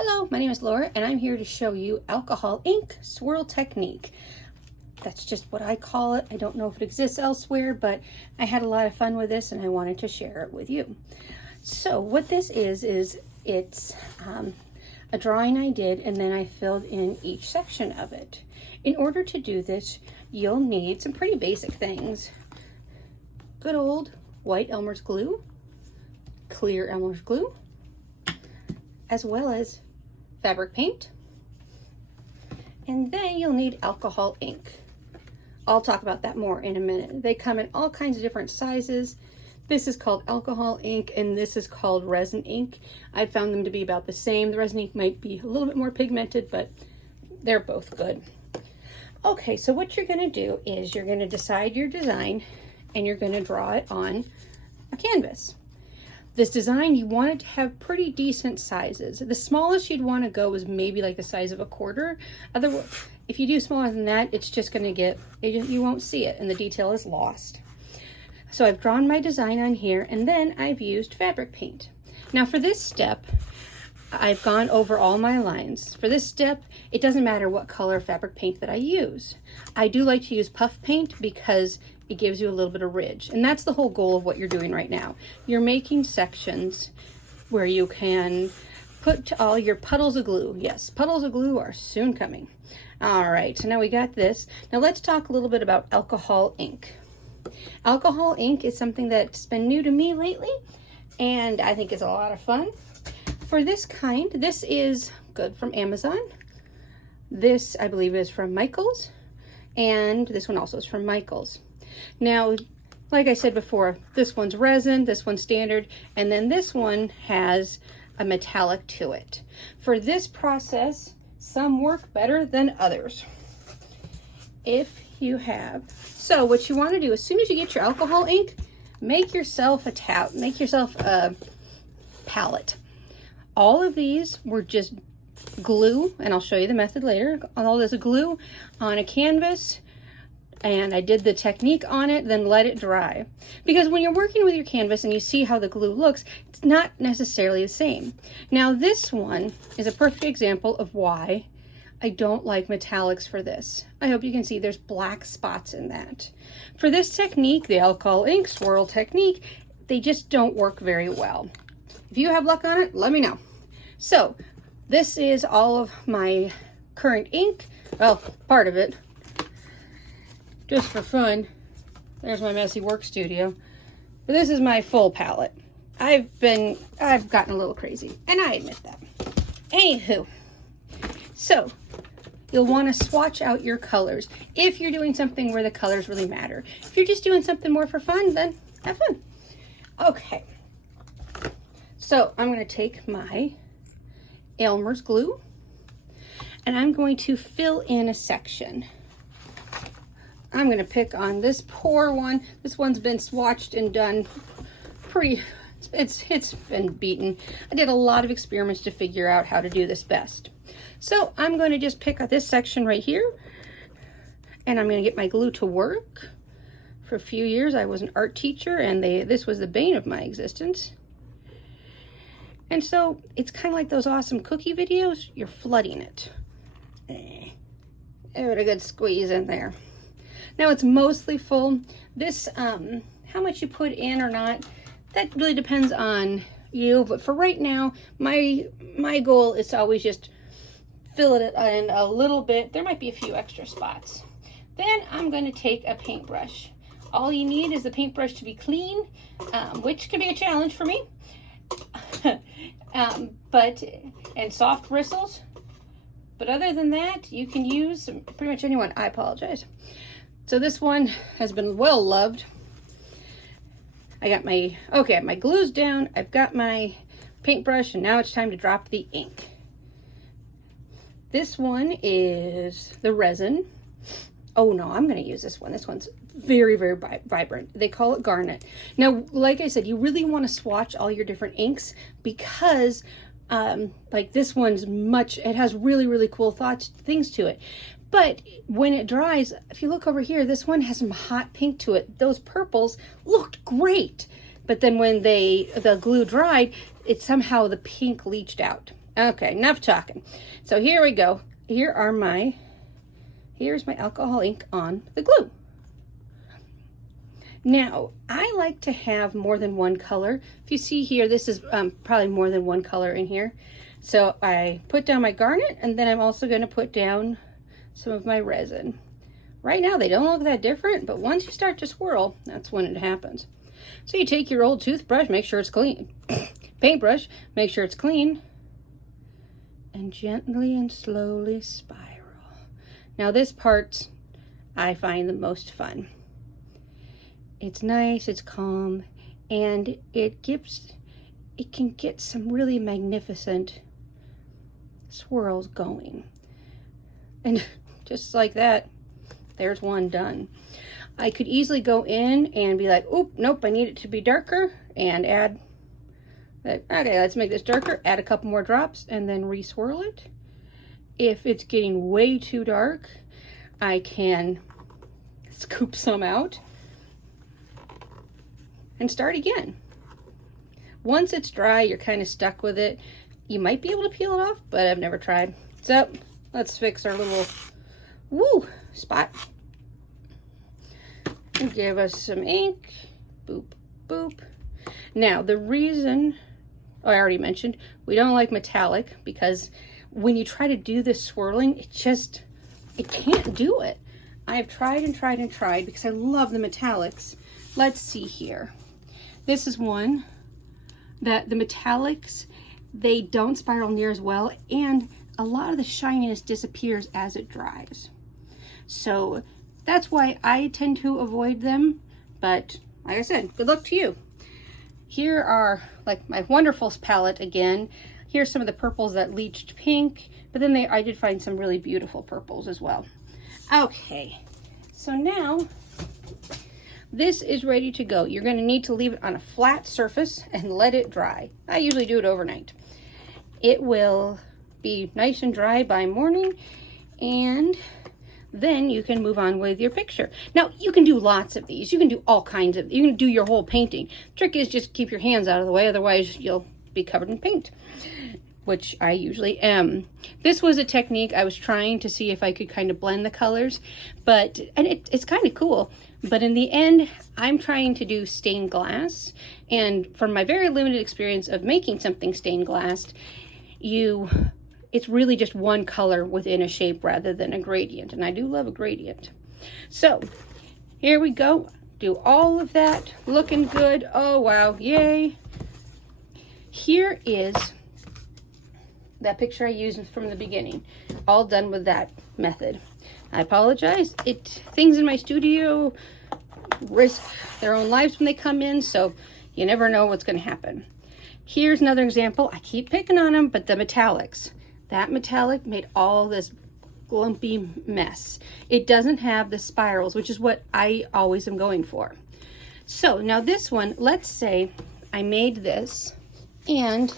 Hello, my name is Laura and I'm here to show you alcohol ink swirl technique. That's just what I call it. I don't know if it exists elsewhere, but I had a lot of fun with this and I wanted to share it with you. So what this is it's a drawing I did and then I filled in each section of it. In order to do this, you'll need some pretty basic things. Good old white Elmer's glue, clear Elmer's glue, as well as fabric paint, and then you'll need alcohol ink. I'll talk about that more in a minute. They come in all kinds of different sizes. This is called alcohol ink and this is called resin ink. I found them to be about the same. The resin ink might be a little bit more pigmented, but they're both good. Okay, so what you're going to do is you're going to decide your design and you're going to draw it on a canvas. This design, you want it to have pretty decent sizes. The smallest you'd want to go is maybe like the size of a quarter. Otherwise, if you do smaller than that, it's just going to get, you won't see it and the detail is lost. So I've drawn my design on here and then I've used fabric paint. Now for this step, I've gone over all my lines. For this step, it doesn't matter what color fabric paint that I use. I do like to use puff paint because it gives you a little bit of ridge. And that's the whole goal of what you're doing right now. You're making sections where you can put all your puddles of glue. Yes, puddles of glue are soon coming. All right, so now we got this. Now let's talk a little bit about alcohol ink. Alcohol ink is something that's been new to me lately, and I think it's a lot of fun. For this kind, this is good from Amazon. This, I believe, is from Michaels, and this one also is from Michaels. Now, like I said before, this one's resin, this one's standard, and then this one has a metallic to it. For this process, some work better than others. So what you want to do, as soon as you get your alcohol ink, make yourself a palette. All of these were just glue, and I'll show you the method later. All this glue on a canvas, and I did the technique on it, then let it dry. Because when you're working with your canvas and you see how the glue looks, it's not necessarily the same. Now this one is a perfect example of why I don't like metallics for this. I hope you can see there's black spots in that. For this technique, the alcohol ink swirl technique, they just don't work very well. If you have luck on it, let me know. So this is all of my current ink. Well, part of it. Just for fun. There's my messy work studio. But this is my full palette. I've gotten a little crazy, and I admit that. Anywho, so you'll want to swatch out your colors if you're doing something where the colors really matter. If you're just doing something more for fun, then have fun. Okay. So I'm going to take my Elmer's glue and I'm going to fill in a section. I'm going to pick on this poor one. This one's been swatched and done pretty, it's been beaten. I did a lot of experiments to figure out how to do this best. So I'm going to just pick up this section right here and I'm going to get my glue to work. For a few years I was an art teacher and this was the bane of my existence. And so it's kind of like those awesome cookie videos. You're flooding it. Give it a good squeeze in there. Now it's mostly full. This, how much you put in or not, that really depends on you. But for right now, my goal is to always just fill it in a little bit. There might be a few extra spots. Then I'm going to take a paintbrush. All you need is the paintbrush to be clean, which can be a challenge for me. And soft bristles. But other than that, you can use pretty much anyone. I apologize. So this one has been well loved. I got my glue's down. I've got my paintbrush, and now it's time to drop the ink. This one is the resin. Oh no, I'm going to use this one. This one's very, very vibrant. They call it garnet. Now, like I said, you really want to swatch all your different inks because like this one's it has really, really cool things to it. But when it dries, if you look over here, this one has some hot pink to it. Those purples looked great. But then when the glue dried, it somehow the pink leached out. Okay, enough talking. So here we go. Here's my alcohol ink on the glue. Now, I like to have more than one color. If you see here, this is probably more than one color in here. So I put down my garnet, and then I'm also going to put down some of my resin. Right now, they don't look that different, but once you start to swirl, that's when it happens. So you take your old toothbrush, make sure it's clean. Paintbrush, make sure it's clean. And gently and slowly spiral. Now this part, I find the most fun. It's nice, it's calm, and it can get some really magnificent swirls going. And just like that, there's one done. I could easily go in and be like, oop, nope, I need it to be darker, and add, okay, let's make this darker, add a couple more drops, and then re-swirl it. If it's getting way too dark, I can scoop some out and start again. Once it's dry, you're kind of stuck with it. You might be able to peel it off, but I've never tried. So let's fix our little spot. And give us some ink. Boop, boop. Now, the reason, I already mentioned, we don't like metallic because when you try to do this swirling, it can't do it. I've tried and tried and tried because I love the metallics. Let's see here. This is one that the metallics, they don't spiral near as well, and a lot of the shininess disappears as it dries. So that's why I tend to avoid them, but like I said, good luck to you. Here are like my wonderful palette again. Here's some of the purples that leached pink, but then I did find some really beautiful purples as well. Okay, so now this is ready to go. You're going to need to leave it on a flat surface and let it dry. I usually do it overnight. It will be nice and dry by morning, and then you can move on with your picture. Now, you can do lots of these. You can do all kinds of, you can do your whole painting. Trick is just keep your hands out of the way, otherwise you'll be covered in paint, which I usually am. This was a technique I was trying to see if I could kind of blend the colors, and it's kind of cool. But in the end, I'm trying to do stained glass. And from my very limited experience of making something stained glass, it's really just one color within a shape rather than a gradient. And I do love a gradient. So here we go. Do all of that. Looking good. Oh, wow. Yay. Here is that picture I used from the beginning. All done with that method. I apologize. Things in my studio risk their own lives when they come in, so you never know what's going to happen. Here's another example. I keep picking on them, but the metallics. That metallic made all this lumpy mess. It doesn't have the spirals, which is what I always am going for. So now this one, let's say I made this and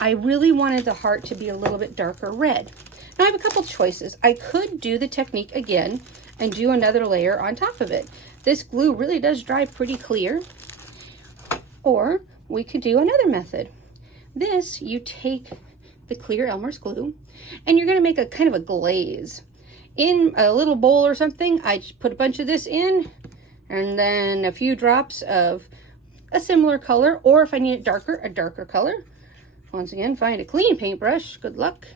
I really wanted the heart to be a little bit darker red. Now I have a couple choices. I could do the technique again and do another layer on top of it. This glue really does dry pretty clear. Or we could do another method. This, you take the clear Elmer's glue and you're gonna make a kind of a glaze. In a little bowl or something, I just put a bunch of this in and then a few drops of a similar color, or if I need it darker, a darker color. Once again, find a clean paintbrush. Good luck.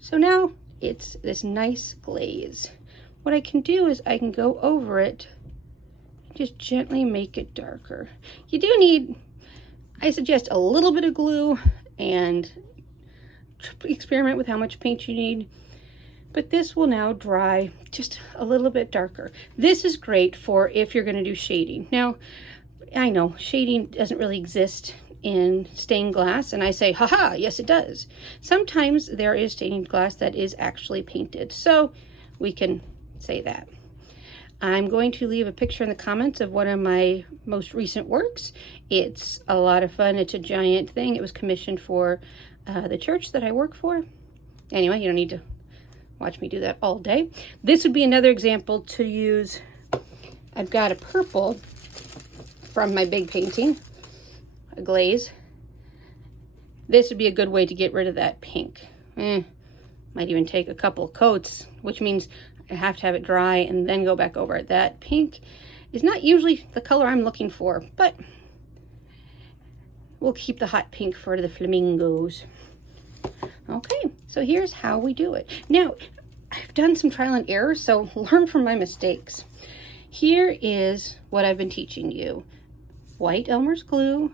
So now it's this nice glaze. What I can do is I can go over it and just gently make it darker. You do need, I suggest, a little bit of glue and experiment with how much paint you need. But this will now dry just a little bit darker. This is great for if you're going to do shading. Now, I know shading doesn't really exist in stained glass, and I say, haha, yes it does. Sometimes there is stained glass that is actually painted, so we can say that. I'm going to leave a picture in the comments of one of my most recent works. It's a lot of fun. It's a giant thing. It was commissioned for the church that I work for. Anyway, you don't need to watch me do that all day. This would be another example to use. I've got a purple from my big painting, a glaze, this would be a good way to get rid of that pink. Might even take a couple of coats, which means I have to have it dry and then go back over it. That pink is not usually the color I'm looking for, but we'll keep the hot pink for the flamingos. Okay, so here's how we do it. Now, I've done some trial and error, so learn from my mistakes. Here is what I've been teaching you. White Elmer's glue,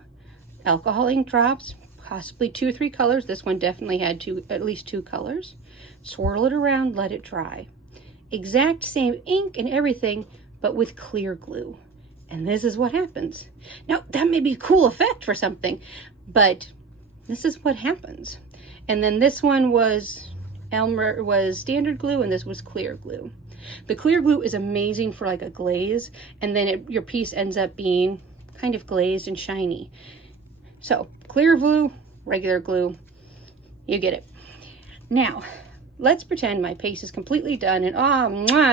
alcohol ink drops, possibly 2 or 3 colors. This one definitely had at least 2 colors. Swirl it around, let it dry. Exact same ink and everything, but with clear glue. And this is what happens. Now, that may be a cool effect for something, but this is what happens. And then this one was standard glue, and this was clear glue. The clear glue is amazing for like a glaze, and then your piece ends up being kind of glazed and shiny. So clear glue, regular glue, you get it. Now, let's pretend my piece is completely done and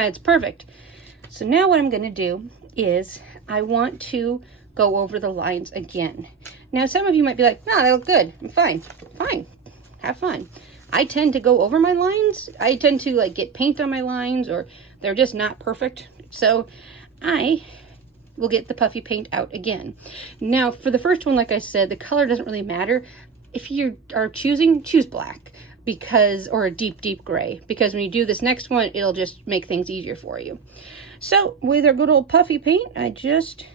it's perfect. So now what I'm going to do is I want to go over the lines again. Now, some of you might be like, no, they look good. I'm fine. Fine. Have fun. I tend to go over my lines. I tend to like get paint on my lines, or they're just not perfect. So I will get the puffy paint out again. Now, for the first one, like I said, the color doesn't really matter. If you are choosing, choose black, or a deep gray, because when you do this next one, it'll just make things easier for you. So with our good old puffy paint, I just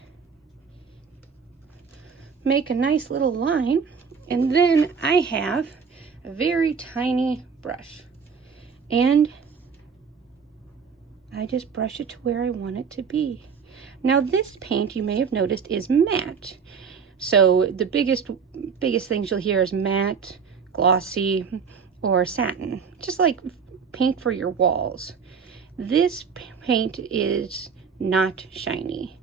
make a nice little line, and then I have a very tiny brush, and I just brush it to where I want it to be. Now this paint, you may have noticed, is matte. So the biggest things you'll hear is matte, glossy, or satin, just like paint for your walls. This paint is not shiny.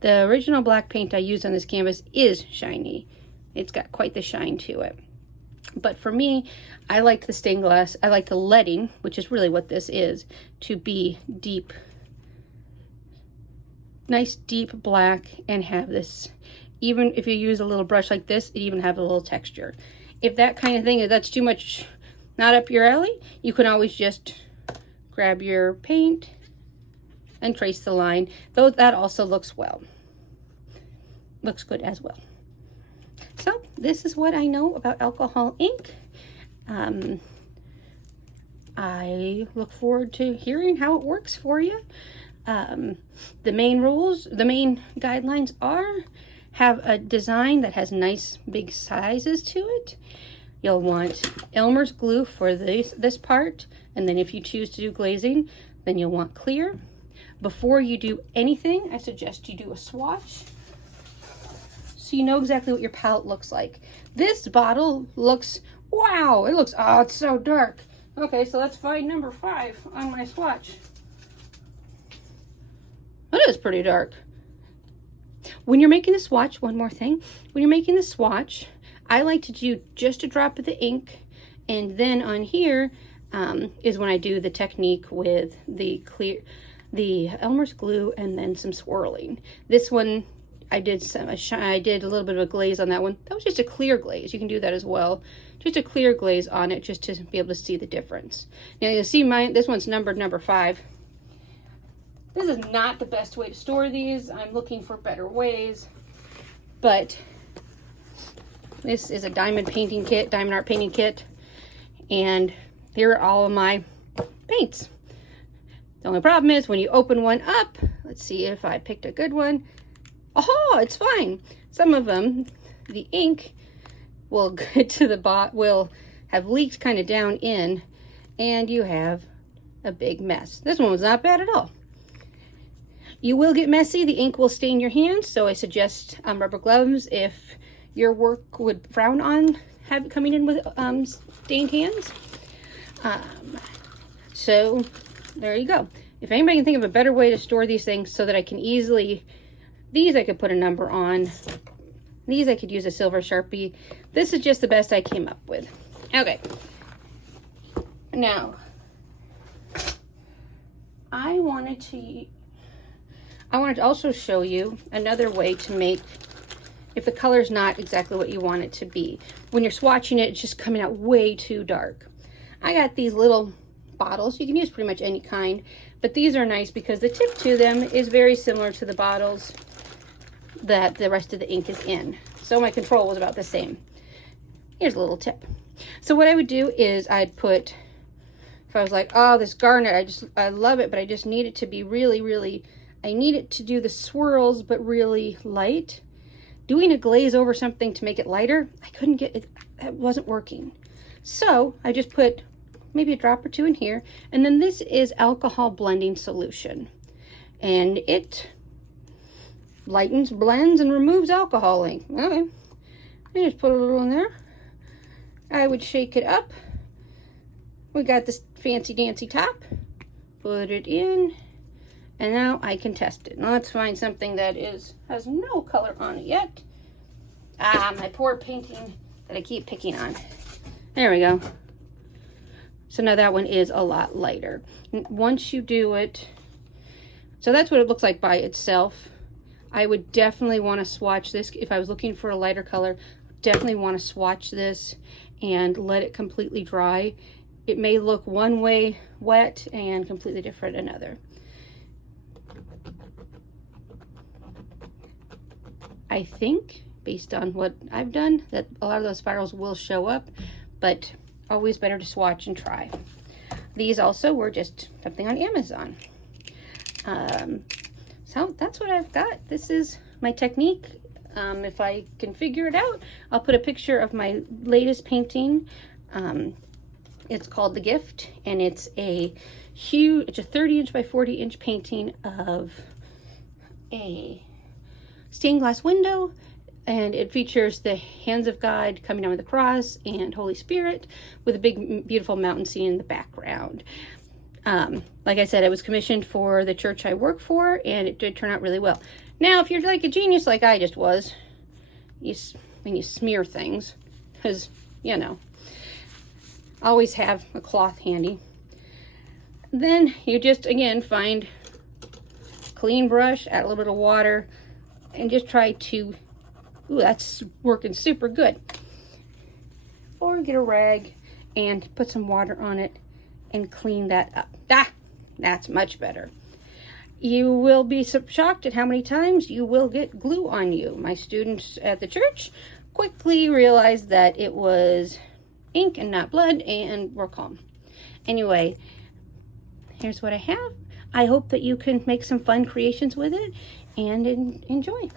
The original black paint I used on this canvas is shiny. It's got quite the shine to it. But for me, I like the stained glass. I like the leading, which is really what this is, to be deep, nice deep black, and have this, even if you use a little brush like this, it even have a little texture. If that kind of thing, if that's too much, not up your alley, you can always just grab your paint and trace the line, though that also looks good as well. So this is what I know about alcohol ink. I look forward to hearing how it works for you. The main guidelines are have a design that has nice big sizes to it. You'll want Elmer's glue for this part, and then if you choose to do glazing, then you'll want clear. Before you do anything, I suggest you do a swatch, so you know exactly what your palette looks like. This bottle looks, wow, it's so dark. Okay, so let's find number 5 on my swatch. That is pretty dark. When you're making the swatch, one more thing, when you're making the swatch, I like to do just a drop of the ink, and then on here is when I do the technique with the Elmer's glue and then some swirling. This one, I did a little bit of a glaze on that one. That was just a clear glaze. You can do that as well. Just a clear glaze on it, just to be able to see the difference. Now you'll see this one's numbered number 5. This is not the best way to store these. I'm looking for better ways, but this is a diamond art painting kit, and here are all of my paints. The only problem is when you open one up, let's see if I picked a good one. Oh, it's fine. Some of them, the ink will get to the bottom, will have leaked kind of down in, and you have a big mess. This one was not bad at all. You will get messy. The ink will stain your hands, so I suggest rubber gloves if your work would frown on coming in with stained hands. So there you go. If anybody can think of a better way to store these things so that I can easily, these I could put a number on. These I could use a silver Sharpie. This is just the best I came up with. Okay. Now, I wanted to also show you another way to make if the color's not exactly what you want it to be. When you're swatching it, it's just coming out way too dark. I got these little bottles. You can use pretty much any kind, but these are nice because the tip to them is very similar to the bottles that the rest of the ink is in. So my control was about the same. Here's a little tip. So what I would do is I'd put, if I was like, oh, this garnet, I love it, but I just need it to be really, I need it to do the swirls, but really light. Doing a glaze over something to make it lighter, I couldn't get it, it wasn't working. So I just put maybe a drop or two in here. And then this is alcohol blending solution. And it lightens, blends, and removes alcohol ink. Okay. I just put a little in there. I would shake it up. We got this fancy dancy top. Put it in. And now I can test it. Now let's find something that has no color on it yet. Ah, my poor painting that I keep picking on. There we go. So now that one is a lot lighter. Once you do it, so that's what it looks like by itself. I would definitely want to swatch this. If I was looking for a lighter color, definitely want to swatch this and let it completely dry. It may look one way wet and completely different another. I think, based on what I've done, that a lot of those spirals will show up, but always better to swatch and try. These also were just something on Amazon. So that's what I've got. This is my technique. If I can figure it out, I'll put a picture of my latest painting. It's called The Gift, and it's a 30-inch by 40-inch painting of a stained glass window, and it features the hands of God coming down with the cross and Holy Spirit with a big, beautiful mountain scene in the background. Like I said, it was commissioned for the church I work for, and it did turn out really well. Now, if you're like a genius like I just was, when you smear things, because, you know, always have a cloth handy. Then you just, again, find a clean brush, add a little bit of water, and just try to, ooh, that's working super good. Or get a rag and put some water on it and clean that up. Ah, that's much better. You will be shocked at how many times you will get glue on you. My students at the church quickly realized that it was ink and not blood, and were calm. Anyway, here's what I have. I hope that you can make some fun creations with it and enjoy.